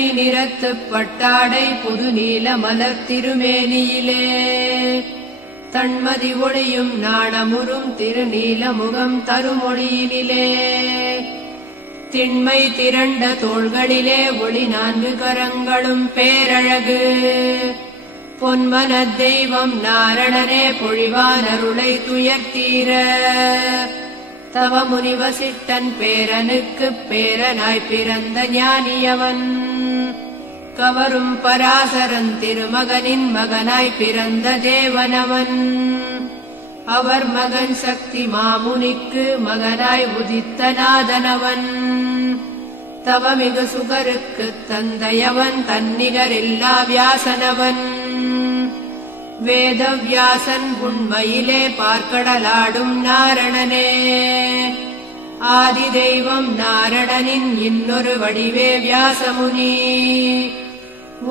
வெண்மை நிறத்து பட்டாடை புது நீல மலர் திருமேனியிலே தன்மதி ஒளியும் நாணமுறும் திருநீல முகம் தருமொழியினிலே திண்மை திரண்ட தோள்களிலே ஒளி 4 கரங்களும் பேரழகு பொன்மன தெய்வம் நாரணனே பொழிவான் அருளை துயர்த்தீர தவ முனிவசிட்டன் பேரனுக்குப் பேரனாய் பிறந்த ஞானியவன் கவரும் பராசரன் திருமகனின் மகனாய் பிறந்த தேவனவன் அவர் மகன் சக்தி மாமுனிக்கு மகனாய் உதித்த நாதனவன் தவமிகு சுகருக்குத் தந்தையவன் தன்னிகரில்லா வியாசனவன் வேதவியாசன் உண்மையிலே பார்க்கடலாடும் நாரணனே ஆதி தெய்வம் நாரணனின் இன்னொரு வடிவே வியாசமுனி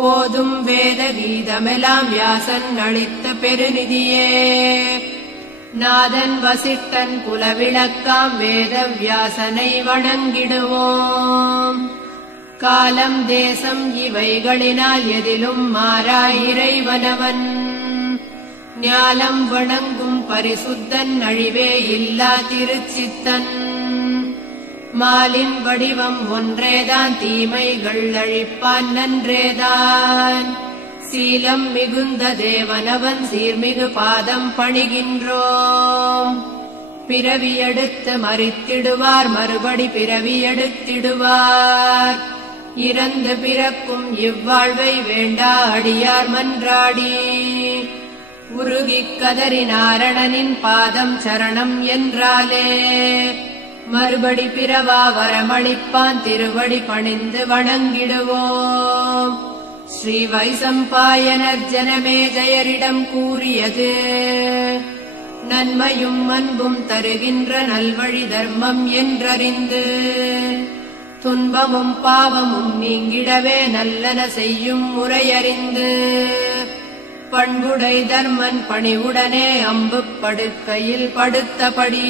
ஓதும் வேத கீதமெல்லாம் வியாசன் அளித்த பெருநிதியே நாதன் வசிட்டன் குலவிளக்காம் வேத வியாசனை வணங்கிடுவோம் காலம் தேசம் இவைகளினால் எதிலும் மாறா இறைவனவன் ஞாலம் வணங்கும் பரிசுத்தன் அழிவே இல்லா திருச்சித்தன் மாலின் வடிவம் ஒன்றேதான் தீமைகள் அழிப்பான் நன்றேதான் சீலம் மிகுந்த தேவனவன் சீர்மிகு பாதம் பணிகின்றோம் பிறவி எடுத்து மரித்திடுவார் மறுபடி பிறவி எடுத்திடுவார் இறந்து பிறக்கும் இவ்வாழ்வை வேண்டா அடியார் மன்றாடி உருகிக் கதறி நாரணனின் பாதம் சரணம் என்றாலே மறுபடி பிறவா வரமளிப்பான் திருவடி பணிந்து வணங்கிடுவோம் ஸ்ரீ வைசம்பாயனர் ஜனமேஜயரிடம் கூறியது நன்மையும் அன்பும் தருகின்ற நல்வழி தர்மம் என்றறிந்து துன்பமும் பாவமும் நீங்கிடவே நல்லன செய்யும் முறையறிந்து பண்புடை தர்மன் பணிவுடனே அம்பு படுக்கையில் படுத்தபடி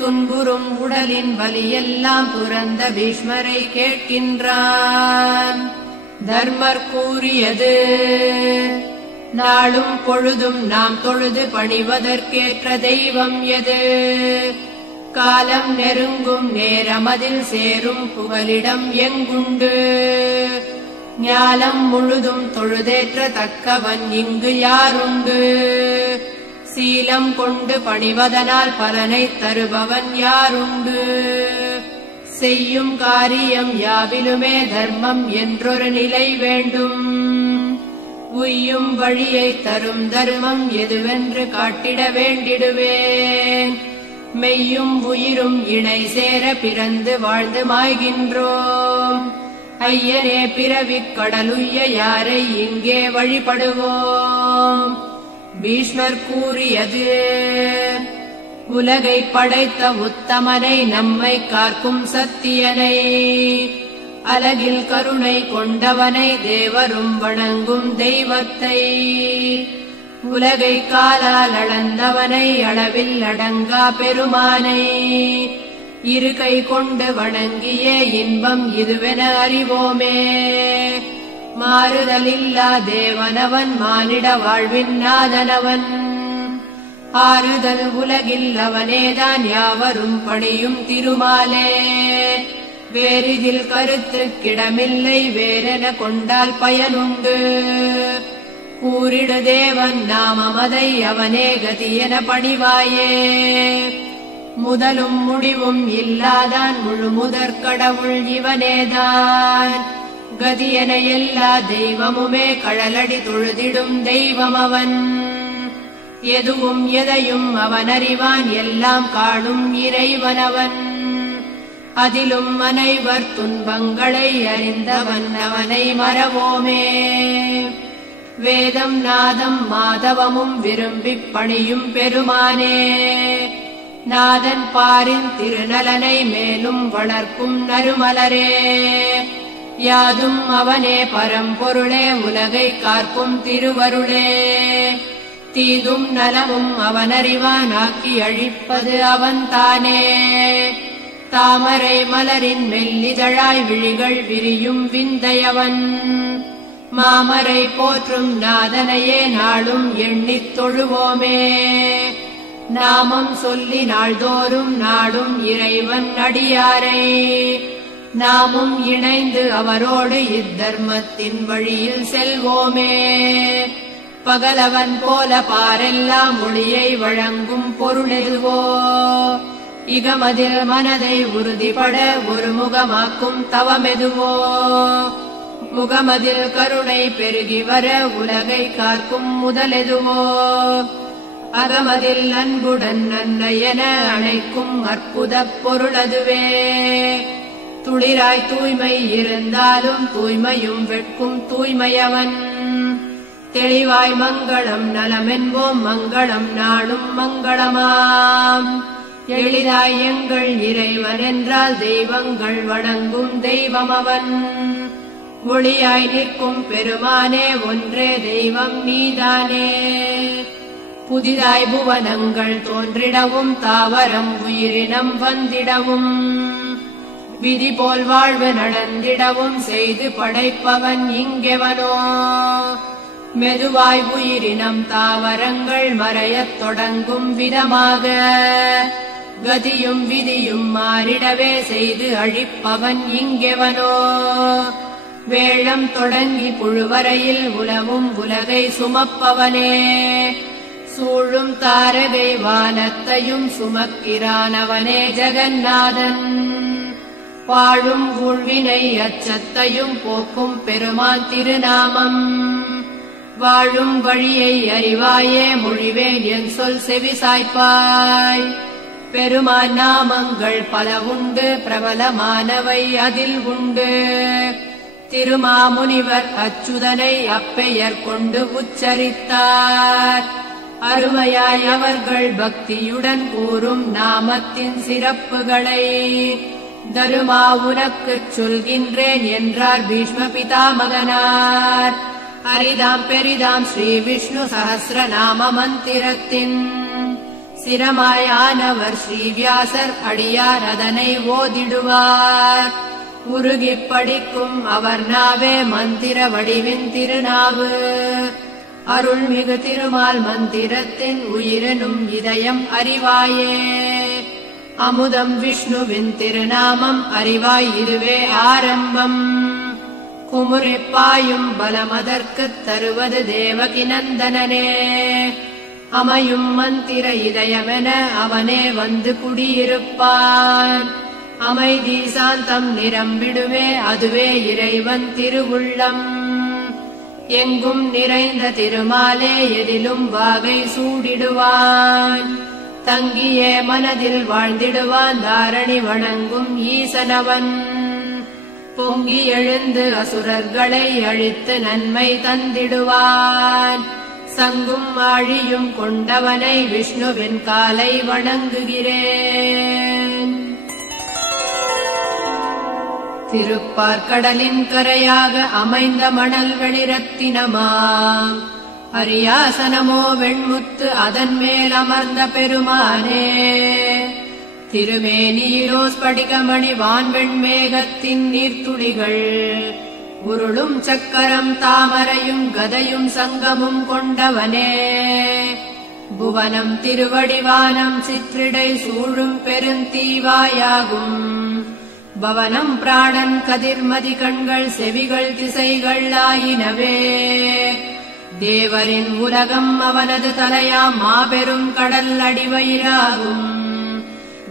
துன்புறும் உடலின் வலியெல்லாம் துறந்த பீஷ்மரை கேட்கின்றான் தர்மர் கூறியது நாளும் பொழுதும் நாம் தொழுது பணிவதற்கேற்ற தெய்வம் எது காலம் நெருங்கும் நேரமதில் சேரும் புகலிடம் எங்குண்டு ஞாலம் முழுதும் தொழுதேற்ற தக்கவன் இங்கு யாருண்டு சீலம் கொண்டு பணிவதனால் பலனை தருபவன் யாருண்டு செய்யும் காரியம் யாவிலுமே தர்மம் என்றொரு நிலை வேண்டும் உய்யும் வழியை தரும் தர்மம் எதுவென்று காட்டிட வேண்டிடுவேன் மெய்யும் உயிரும் இணை சேர பிறந்து வாழ்ந்து மாய்கின்றோம் ஐயனே பிறவிக் கடலுய்ய யாரை இங்கே வழிபடுவோம் பீஷ்மர் கூறியது உலகை படைத்த உத்தமனை நம்மை காக்கும் சத்தியனை அலகில் கருணை கொண்டவனை தேவரும் வணங்கும் தெய்வத்தை உலகை காலால் அளந்தவனை அளவில் அடங்கா பெருமானை இரு கை கொண்டு வணங்கிய இன்பம் இதுவென அறிவோமே மாறுதலில்லா தேவனவன் மானிட வாழ்வின் நாதனவன் ஆறுதல் உலகில் அவனேதான் யாவரும் பணியும் திருமாலே வேறிதில் கருத்துக்கிடமில்லை வேறென கொண்டால் பயனுண்டு கூறிடு தேவன் நாமமதை அவனே கதியென பணிவாயே முதலும் முடிவும் இல்லாதான் முழு முதற் கடவுள் இவனேதான் கதியென எல்லா தெய்வமுமே கழலடி தொழுதிடும் தெய்வம் அவன் எதுவும் எதையும் அவன் அறிவான் எல்லாம் காணும் இறைவனவன் அதிலும் அனைவர் துன்பங்களை அறிந்தவன் அவனை மறவோமே வேதம் நாதம் மாதவமும் விரும்பிப் பணியும் பெருமானே நாதன் பாரின் திருநலனை மேலும் வளர்க்கும் நறுமலரே யாதும் அவனே பரம்பொருளே உலகை காக்கும் திருவருளே தீதும் நலமும் அவனறிவான் ஆக்கி அழிப்பது அவன்தானே தாமரை மலரின் மெல்லிதழாய் விழிகள் விரியும் விந்தையவன் மாமரை போற்றும் நாதனையே நாளும் எண்ணித் தொழுவோமே. நாமம் சொல்லி நாள்தோறும் நாடும் இறைவன் அடியாரை நாமும் இணைந்து அவரோடு இத்தர்மத்தின் வழியில் செல்வோமே. பகலவன் போல பாரெல்லாம் ஒளியை வழங்கும் பொருளெதுவோ இகமதில் மனதை உறுதிபட ஒருமுகமாக்கும் தவமெதுவோ முகமதில் கருணை பெருகி வர உலகை காக்கும் முதலெதுவோ அகமதில் அன்புடன் நன்னையென அணைக்கும் அற்புதப் பொருளதுவே. துளிராய் தூய்மை இருந்தாலும் தூய்மையும் வெட்கும் தூய்மையவன் தெளிவாய் மங்களம் நலமென்போம் மங்களம் நாளும் மங்களமாம். எளிதாய் எங்கள் இறைவன் என்றால் தெய்வங்கள் வணங்கும் தெய்வமவன் ஒளியாய் நிற்கும் பெருமானே ஒன்றே தெய்வம் நீதானே. புதிதாய் புவனங்கள் தோன்றிடவும் தாவரம் உயிரினம் வந்திடவும் விதி போல் வாழ்வு நடந்திடவும் செய்து படைப்பவன் இங்கெவனோ. மெதுவாய் உயிரினம் தாவரங்கள் மறையத் தொடங்கும் விதமாக கதியும் விதியும் மாறிடவே செய்து அழிப்பவன் இங்கெவனோ. வேழம் தொடங்கி புழுவரையில் உலவும் உலகை சுமப்பவனே சூழும் தாரகை வானத்தையும் சுமக்கிறானவனே ஜெகநாதன். வாழும் ஊழ்வினை அச்சத்தையும் போக்கும் பெருமான் திருநாமம் வாழும் வழியை அறிவாயே மொழிவேன் என் சொல் செவிசாய்ப்பாய். பெருமான் நாமங்கள் பல உண்டு பிரபலமானவை அதில் உண்டு திருமாமுனிவர் அச்சுதனை அப்பெயர் கொண்டு உச்சரித்தார். அருமையாய் அவர்கள் பக்தியுடன் கூறும் நாமத்தின் சிறப்புகளை தருமா உனக்குச் சொல்கின்றேன் என்றார் பீஷ்ம பிதாமகனார். அரிதாம் பெரிதாம் ஸ்ரீ விஷ்ணு சஹஸ்ரநாம மந்திரத்தின் சிரமாயானவர் ஸ்ரீவியாசர் அடியார் அதனை ஓதிடுவார். உருகிப் படிக்கும் அவர் நாவே மந்திர வடிவின் திருநாவு அருள்மிகு திருமால் மந்திரத்தின் உயிரெனும் இதயம் அறிவாயே. அமுதம் விஷ்ணுவின் திருநாமம் அறிவாய் இதுவே ஆரம்பம். குமுறிப்பாயும் பலமதற்குத் தருவது தேவகி நந்தனனே. அமையும் மந்திர இதயமென அவனே வந்து குடியிருப்பான். அமைதி சாந்தம் நிரம்பிடுமே அதுவே இறைவன் திருவுள்ளம். எங்கும் நிறைந்த திருமாலே எதிலும் வாகை சூடிடுவான். தங்கியே மனதில் வாழ்ந்திடுவான் தாரணி வணங்கும் ஈசனவன். பொங்கி எழுந்து அசுரர்களை அழித்து நன்மை தந்திடுவான். சங்கும் ஆழியும் கொண்டவனை விஷ்ணுவின் காலை வணங்குகிறேன். திருப்பார்கடலின் கரையாக அமைந்த மணல் வெளிரத்தினமாம் அரியாசனமோ வெண்முத்து அதன் மேல் அமர்ந்த பெருமானே. திருமேனியிலோ ஸ்படிகமணி வான்வெண்மேகத்தின் நீர்த்துளிகள் உருளும் சக்கரம் தாமரையும் கதையும் சங்கமும் கொண்டவனே. புவனம் திருவடிவானம் சிற்றிடை சூழும் பெருந்தீவாயாகும். பவனம் பிராணன் கதிர்மதி கண்கள் செவிகள் திசைகள் ஆயினவே. தேவரின் உலகம் அவனது தலையாம் மாபெரும் கடல் அடிவயிறாகும்.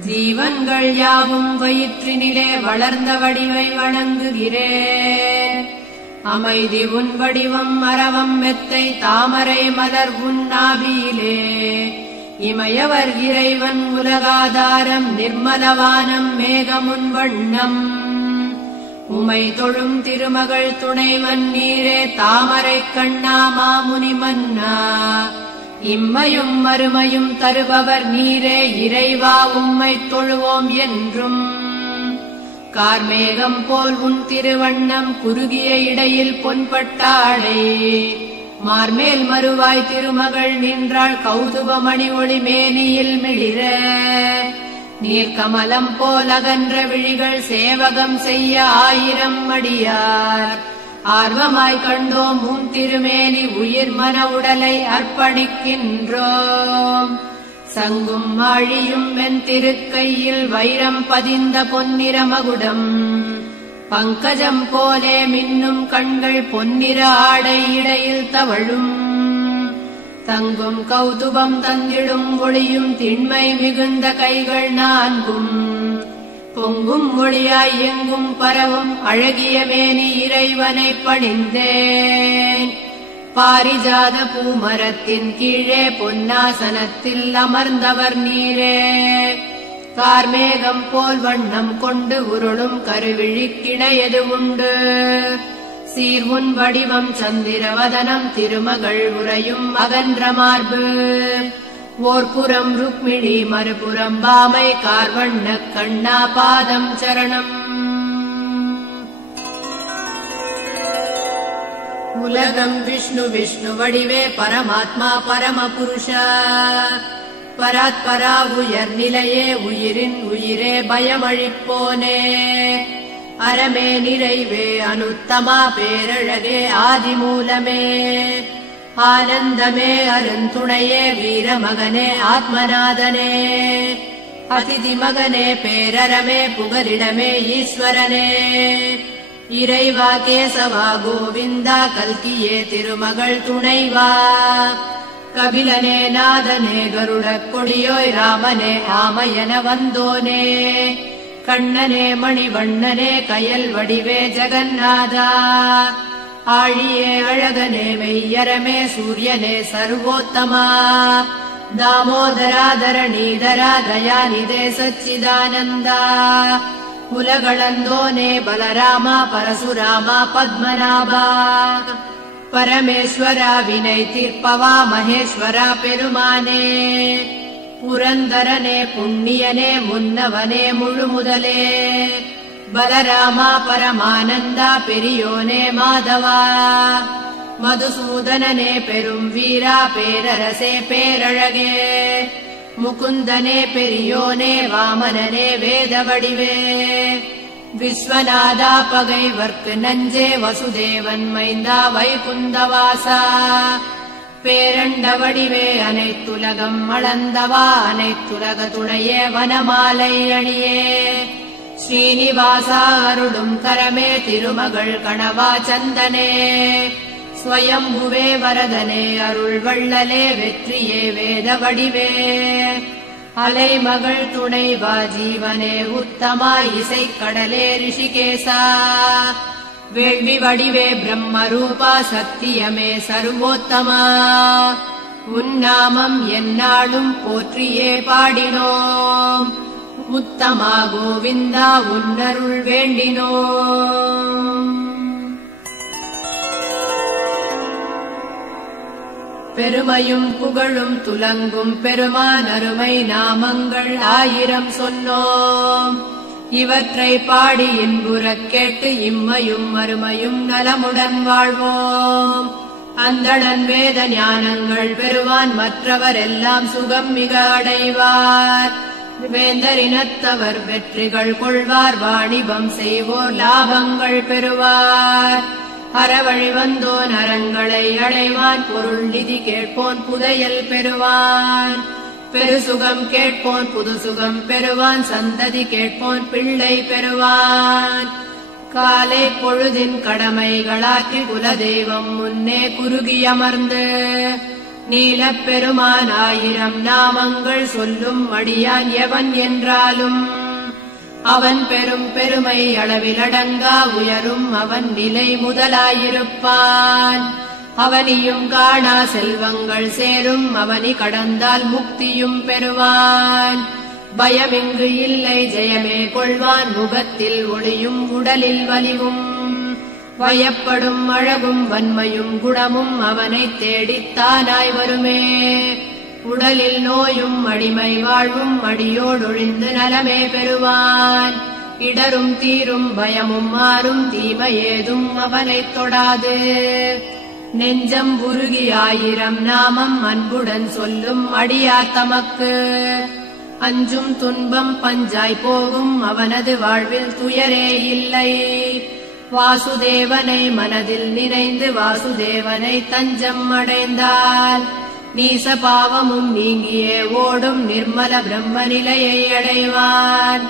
ஜீவன்கள் யாவும் வயிற்றினிலே வளர்ந்த வடிவை வணங்குகிறேன். அமைதி உன் வடிவம் அரவம் மெத்தை தாமரை மலர் உன் நாபியிலே. இமையவர் இறைவன் உலகாதாரம் நிர்மலவானம் மேகமுன் வண்ணம். உமை தொழும் திருமகள் துணைவன் நீரே தாமரை கண்ணா மாமுனி மன்னா. இம்மையும் மறுமையும் தருபவர் நீரே இறைவா உம்மை தொழுவோம் என்றும். கார்மேகம் போல் உன் திருவண்ணம் குறுகிய இடையில் பொன்பட்டாளை. மார்மேல் மறுவாய் திருமகள் நின்றாள் கௌதுபமணி ஒளி மேனியில் மிளிர. நீர்க்கமலம் போலகன்ற விழிகள் சேவகம் செய்ய 1000 அடியார் ஆர்வமாய் கண்டோம் உம் திருமேனி உயிர் மன உடலை அர்ப்பணிக்கின்றோம். சங்கும் ஆழியும் வெண் திருக்கையில் வைரம் பதிந்த பொன்னிற மகுடம் பங்கஜம் போலே மின்னும் கண்கள் பொன்னிற ஆடை இடையில் தவழும் தங்கும் கௌதுபம் தந்திடும் ஒளியும் திண்மை மிகுந்த கைகள் 4 பொங்கும் ஒளியாய் எங்கும் பரவும் அழகிய மேனி இறைவனை பணிந்தேன். பாரிஜாத பூமரத்தின் கீழே பொன்னாசனத்தில் அமர்ந்தவர் நீரே. கார்மேகம் போல் வண்ணம் கொண்டு உருளும் கருவிழிக்கிணையது உண்டு. சீர்முன் வடிவம் சந்திரவதனம் திருமகள் உரையும் அகன்ற மார்பு. ஓர்புறம் ருக்மிணி மறுபுறம் பாமை கார்வண்ண கண்ணா பாதம் சரணம். உலகம் விஷ்ணு விஷ்ணு வடிவே பரமாத்மா பரமபுருஷா. பராத்பரா உயர் நிலையே உயிரின் உயிரே பயமழிப்போனே. அறமே நிறைவே அனுத்தமா பேரழகே ஆதிமூலமே. ஆனந்தமே அருந்துணையே வீரமகனே ஆத்மநாதனே. அதிதி மகனே பேரறமே புகலிடமே ஈஸ்வரனே. இறைவா கேசவா கோவிந்தா கல்கியே திருமகள் துணைவா. கபிலனே நாதனே கருடக் கொடியோய் ராமனே ஆமையன வந்தோனே. கண்ணனே மணிவண்ணனே கயல் வடிவே ஜெகநாதா. ஆழியே அழகனே மெய்யரமே சூரியனே சர்வோத்தமா. தாமோதரா தரணீதரா தயாநிதே சச்சிதானந்தா. உலகளந்தோனே பலராமா பரசுராமா பத்மநாபா. பரமேஸ்வரா வினை தீர்ப்பவா மகேஸ்வரா பெருமானே. புரந்தரனே புண்ணியனே முன்னவனே முழுமுதலே. பலராமா பரமானந்தா பெரியோனே மாதவா. மதுசூதனனே பெரும் வீரா பேரரசே பேரழகே. முகுந்தனே பெரியோனே வாமனனே வேத வடிவே. விஸ்வநாதா பகைவர்க்கு நஞ்சே வசுதேவன் மைந்தா வைகுந்தவாசா. பேரண்ட வடிவே அனைத்துலகம் அளந்தவா அனைத்துலக துணையே வனமாலை அணியே. ஸ்ரீனிவாசா அருளும் கரமே திருமகள் கணவா சந்தனே. ஸ்வயம்புவே வரதனே அருள் வள்ளலே வெற்றியே வேத வடிவே. அலைமகள் துணைவா ஜீவனே உத்தமா இசைக்கடலே ரிஷிகேசா. வேள்வி வடிவே பிரம்மரூபா சத்தியமே சர்வோத்தமா. உன்னாமம் எந்நாளும் போற்றியே பாடினோம். உத்தமா கோவிந்தா உன்னருள் வேண்டினோம். பெருமையும் புகழும் துலங்கும் பெருமான் அருமை நாமங்கள் 1000 சொன்னோம். இவற்றை பாடி இன்புறக் கேட்டு இம்மையும் மறுமையும் நலமுடன் வாழ்வோம். அந்தணன் வேத ஞானங்கள் பெறுவான் மற்றவர் எல்லாம் சுகம் மிக அடைவார். வேந்தரினத்தவர் வெற்றிகள் கொள்வார் வாணிபம் செய்வோர் லாபங்கள் பெறுவார். அறவழி வந்தோன் அறங்களை அடைவான் பொருள் நிதி கேட்போன் புதையல் பெறுவான். பெருசுகம் கேட்போன் புது சுகம் பெறுவான் சந்ததி கேட்போன் பிள்ளை பெறுவான். காலை பொழுதின் கடமைகளாக்கி குலதெய்வம் முன்னே குறுகி அமர்ந்து நீலப் பெருமான் 1000 நாமங்கள் சொல்லும் அடியான் எவன் என்றாலும் அவன் பெரும் பெருமை அளவிலடங்கா உயரும் அவன் நிலை முதலாயிருப்பான். அவனியும் காணா செல்வங்கள் சேரும் அவனி கடந்தால் முக்தியும் பெறுவான். பயமிங்கு இல்லை ஜெயமே கொள்வான் முகத்தில் ஒளியும் உடலில் வலிவும். வயப்படும் அழகும் வன்மையும் குணமும் அவனைத் தேடித்தானாய் வருமே. உடலில் நோயும் அடிமை வாழ்வும் அடியோடொழிந்து நலமே பெறுவான். இடரும் தீரும் பயமும் மாறும் தீமையேதும் அவனைத் தொடாது. நெஞ்சம் உருகி 1000 நாமம் அன்புடன் சொல்லும் அடியார் தமக்கு அஞ்சும் துன்பம் பஞ்சாய் போகும் அவனது வாழ்வில் துயரே இல்லை. வாசுதேவனை மனதில் நினைந்து வாசுதேவனை தஞ்சம் அடைந்தால் நீச பாவமும் நீங்கியே ஓடும் நிர்மல பிரம்ம நிலையை அடைவான்.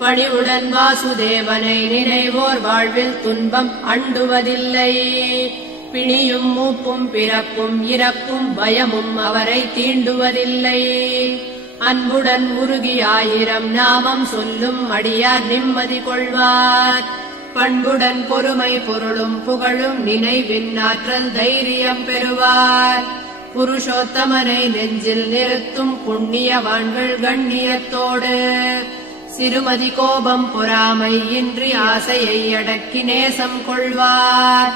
பணிவுடன் வாசுதேவனை நினைவோர் வாழ்வில் துன்பம் அண்டுவதில்லை. பிணியும் மூப்பும் பிறப்பும் இறப்பும் பயமும் அவரை தீண்டுவதில்லை. அன்புடன் உருகி 1000 நாமம் சொல்லும் அடியார் நிம்மதி கொள்வார். பண்புடன் பொறுமை பொருளும் புகழும் நினைவின் ஆற்றல் தைரியம் பெறுவார். புருஷோத்தமனை நெஞ்சில் நிறுத்தும் புண்ணியவான்கள் கண்ணியத்தோடு சிறுமதி கோபம் பொறாமை இன்றி ஆசையை அடக்கி நேசம் கொள்வார்.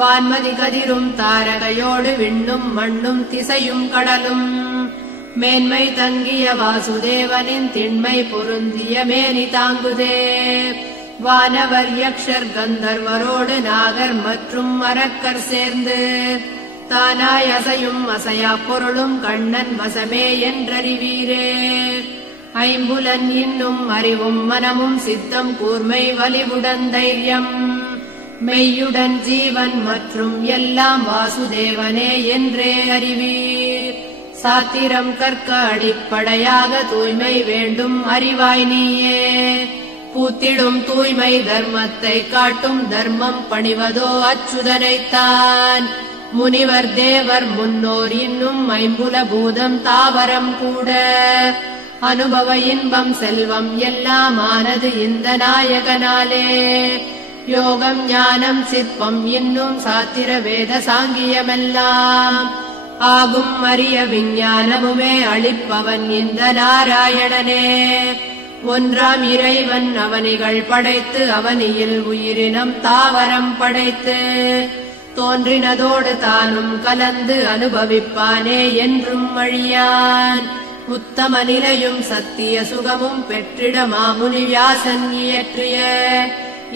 வான்மதி கதிரும் தாரகையோடு விண்ணும் மண்ணும் திசையும் கடலும் மேன்மை தங்கிய வாசுதேவனின் திண்மை பொருந்திய மேனி தாங்குதே. வானவர் யக்ஷர் கந்தர்வரோடு நாகர் மற்றும் அரக்கர் சேர்ந்து தானாய் அசையும் அசையா பொருளும் கண்ணன் வசமே என்றறிவீரே. ஐம்புலன் இன்னும் அறிவும் மனமும் சித்தம் கூர்மை வலிவுடன் தைரியம் மெய்யுடன் ஜீவன் மற்றும் எல்லாம் வாசுதேவனே என்றே அறிவீர். சாத்திரம் கற்க அடிப்படையாக தூய்மை வேண்டும் அறிவாய் நீயே. பூத்திடும் தூய்மை தர்மத்தை காட்டும் தர்மம் பணிவதோ அச்சுதனைத்தான். முனிவர் தேவர் முன்னோர் இன்னும் ஐம்புல பூதம் தாவரம் கூட அனுபவ இன்பம் செல்வம் எல்லாம் ஆனது இந்த நாயகனாலே. யோகம் ஞானம் சிற்பம் இன்னும் சாத்திர வேத சாங்கியமெல்லாம் ஆகும் அரிய விஞ்ஞானமுமே அளிப்பவன் இந்த நாராயணனே. ஒன்றாம் இறைவன் அவனிகள் படைத்து அவனியில் உயிரினம் தாவரம் படைத்து தோன்றினதோடு தானும் கலந்து அனுபவிப்பானே என்றும் அழியான். உத்தம நிலையும் சத்திய சுகமும் பெற்றிட மாமுனி வியாசன் இயற்றிய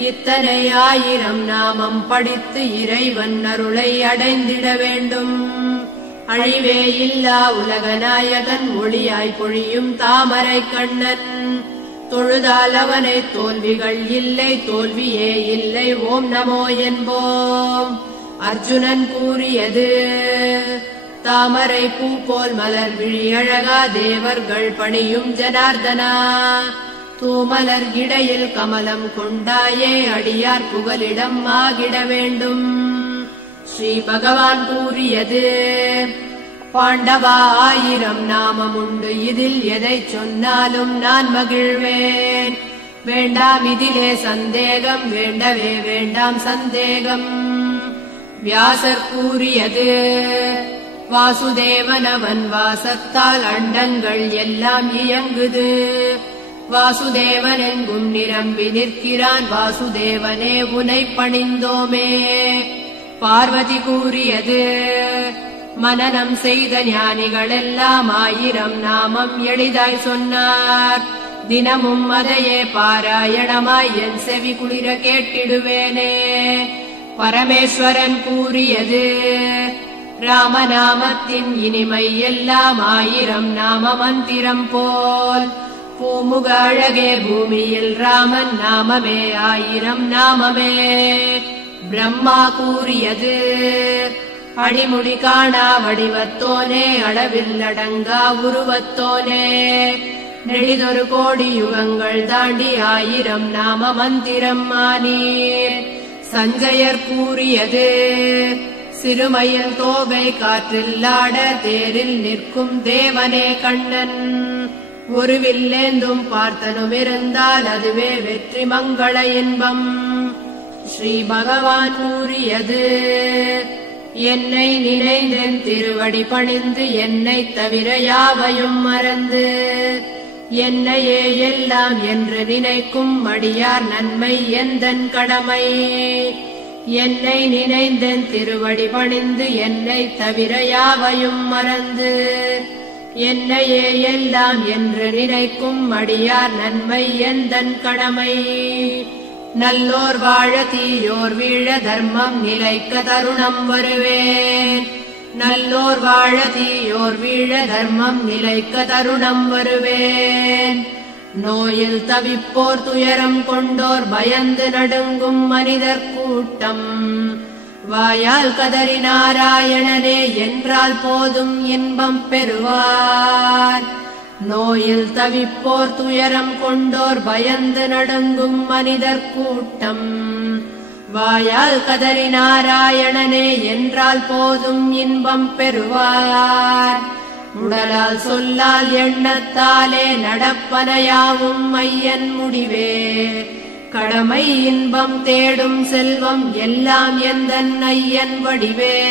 இத்தனை 1000 நாமம் படித்து இறைவன் அருளை அடைந்திட வேண்டும். அழிவே இல்லா உலக நாயகன் ஒளியாய் பொழியும் தாமரை கண்ணன் தொழுதால் அவனை தோல்விகள் இல்லை தோல்வியே இல்லை ஓம் நமோ என்போம். அர்ஜுனன் கூறியது தாமரை பூ போல் மலர் விழி அழகா தேவர்கள் பணியும் ஜனார்தனா. தூமலர் இடையில் கமலம் கொண்டாயே அடியார் புகலிடம் ஆகிட வேண்டும். ஸ்ரீ பகவான் கூறியது பாண்டவா 1000 நாமம் உண்டு இதில் எதை சொன்னாலும் நான் மகிழ்வேன். வேண்டாம் இதிலே சந்தேகம் வேண்டவே வேண்டாம் சந்தேகம். வியாசர் கூறியது வாசுதேவனவன் வாசத்தால் அண்டங்கள் எல்லாம் இயங்குது. வாசுதேவன் எங்கும் நிரம்பி நிற்கிறான் வாசுதேவனே உனை பணிந்தோமே. பார்வதி கூறியது மனனம் செய்த ஞானிகள் எல்லாம் 1000 நாமம் எளிதாய் சொன்னார். தினமும் அதையே பாராயணமாய் என் செவி குளிர கேட்டிடுவேனே. பரமேஸ்வரன் கூறியது ராமநாமத்தின் இனிமை எல்லாம் 1000 நாம மந்திரம் போல். பூமுக அழகே பூமியில் ராமன் நாமமே 1000 நாமமே. பிரம்மா கூறியது அடிமுடி காணா வடிவத்தோனே அளவில் அடங்கா உருவத்தோனே. நெடிதொரு கோடி யுகங்கள் தாண்டி 1000 நாம மந்திரம் ஆனீர். சஞ்சயர் கூறியது சிறுமையில் தோகை காற்றில் ஆட தேரில் நிற்கும் தேவனே கண்ணன். ஒரு வில்லேந்தும் பார்த்தனும் இருந்தால் அதுவே வெற்றி மங்கள இன்பம். ஸ்ரீ பகவான் கூறியது என்னை நினைந்தென் திருவடி பணிந்து என்னை தவிர யாவையும் மறந்து என்னையே எல்லாம் என்று நினைக்கும் அடியார் நன்மை எந்தன் கடமை. என்னை நினைந்தென் திருவடி பணிந்து என்னை தவிர யாவையும் மறந்து என்னையே எல்லாம் என்று நினைக்கும் அடியார் நன்மை எந்தன் கடமை. நல்லோர் வாழ தீயோர் வீழ தர்மம் நிலைக்க தருணம் வருவேன். நல்லோர் வாழ தீயோர் வீழ தர்மம் நிலைக்க தருணம் வருவேன். நோயில் தவிப்போர் துயரம் கொண்டோர் பயந்து நடுங்கும் மனிதர் கூட்டம் வாயால் கதறி நாராயணனே என்றால் போதும் இன்பம் பெறுவார். நோயில் தவிப்போர் துயரம் கொண்டோர் பயந்து நடுங்கும் மனிதர் கூட்டம் வாயால் கதறி நாராயணனே என்றால் போதும் இன்பம் பெறுவார். உடலால் சொல்லால் எண்ணத்தாலே நடப்பனையாவும் ஐயன் முடிவே. கடமை இன்பம் தேடும் செல்வம் எல்லாம் எந்தன் ஐயன் வடிவே.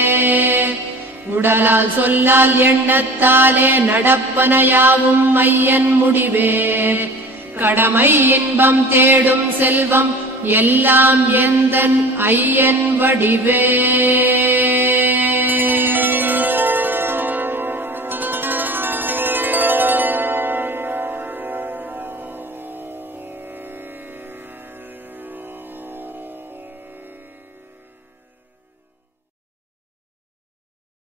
உடலால் சொல்லால் எண்ணத்தாலே நடப்பனையாவும் ஐயன் முடிவே. கடமை இன்பம் தேடும் செல்வம் எல்லாம் எந்தன் ஐயன் வடிவே.